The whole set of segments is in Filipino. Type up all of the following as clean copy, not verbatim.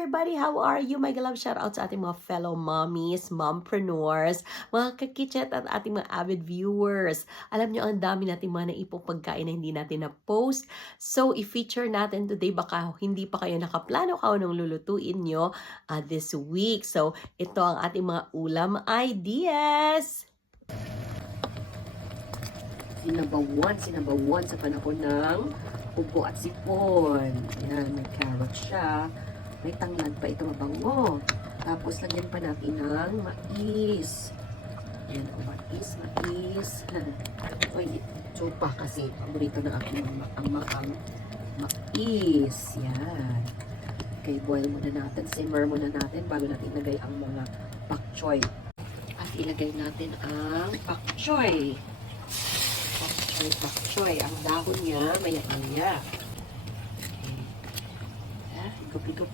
everybody! How are you? My love, shout out sa ating mga fellow mommies, mompreneurs, mga kakitchet at ating mga avid viewers. Alam nyo, ang dami natin mga naipong pagkain na hindi natin na-post. So, i-feature natin today. Baka hindi pa kayo nakaplano kung anong lulutuin nyo this week. So, ito ang ating mga ulam ideas. Sinabawan sa panahon ng upo at sipon. Yan, may carrot siya. May tanglad pa ito, mabango. Tapos, lagyan pa natin ng mais. Yan, mais. Uy, chupa kasi. Paborito na aking ang mais. Yan. Okay, boil muna natin. Simmer muna natin bago natin ilagay ang mga pak choy. At ilagay natin ang pak choy. Pak choy. Ang dahon niya, maya-maya. Higop-higop.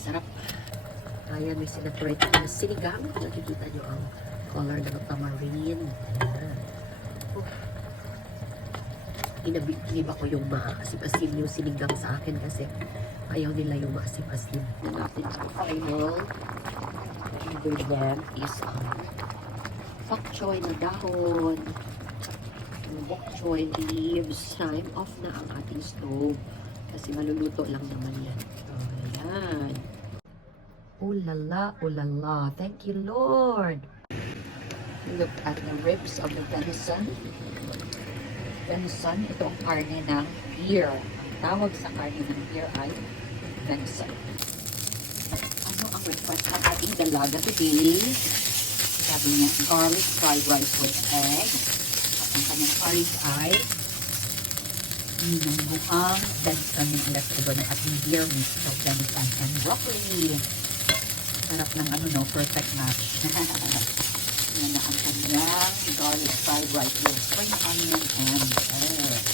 Sarap. Ayan, may sinaprate na sinigang. Nakikita nyo ang color ng tamarind. Inabiklib ako yung maasim-asim yung sinigang sa akin kasi ayaw nila yung maasim-asim. Natin ang final ingredient is pak choy na dahon. Bok choy leaves. Time off na ang ating stove kasi maluluto lang naman yan. Ayan. Oh la la. Thank you, Lord. Look at the ribs of the venison. Venison, ito ang karne ng deer. Ang tawag sa karne ng deer ay venison. Ano ang request ng ating dalaga today? Sabi niya, garlic fried rice with egg. At ang kanyang porridge ay minangguhang venison yung leftover ng ating deer mixed of venison and broccoli. Sarap ng perfect match. Yan na ang kanyang garlic fried rice with spring onion and egg.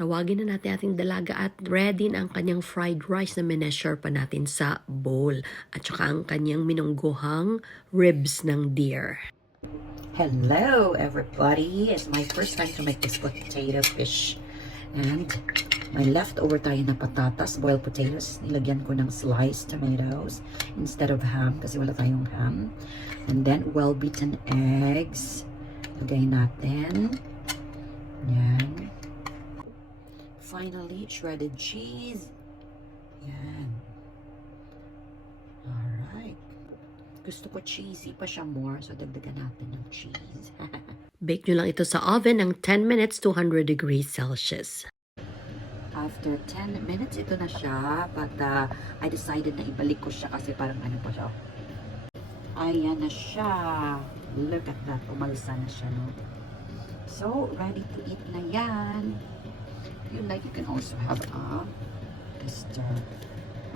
Tawagin na natin ating dalaga at ready na ang kanyang fried rice na mineshare pa natin sa bowl. At saka ang kanyang minungguhang ribs ng deer. Hello everybody! It's my first time to make this potato fish. And may leftover tayo na patatas, boiled potatoes. Nilagyan ko ng sliced tomatoes instead of ham kasi wala tayong ham. And then well-beaten eggs. Lagay natin. Yan. Finally, shredded cheese. Yan. Alright. Gusto ko cheesy pa siya more, so dagdagan natin ng cheese. Bake nyo lang ito sa oven ng 10 minutes, 200 degrees Celsius. After 10 minutes, ito na siya. But I decided na ibalik ko siya kasi parang ano pa siya. Ayan na siya. Look at that. Umalsa na siya, no? So, ready to eat na yan. If you like, you can also have a tester.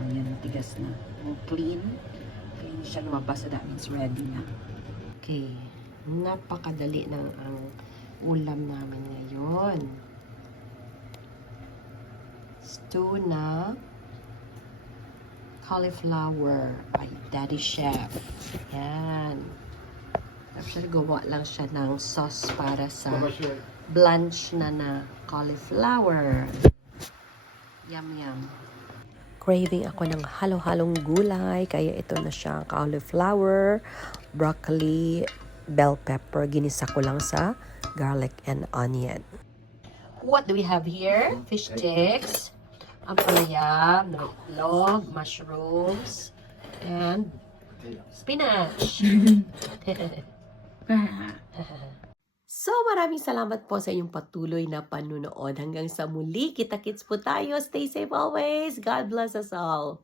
Ayan, tigas na. Oh, clean. Clean siya lumabas. So that means ready na. Okay. Napakadali ng ang ulam namin ngayon. Stew na cauliflower by Daddy Chef. Yan. Actually, gawa lang siya ng sauce para sa blanch na cauliflower. Yum, yum. Craving ako ng halo-halong gulay, kaya ito na siya, cauliflower, broccoli, bell pepper. Ginisa ko lang sa garlic and onion. What do we have here? Fish sticks, ampalaya, itlog, mushrooms, and spinach. So, maraming salamat po sa inyong patuloy na panunood. Hanggang sa muli, kita-kits po tayo. Stay safe always. God bless us all.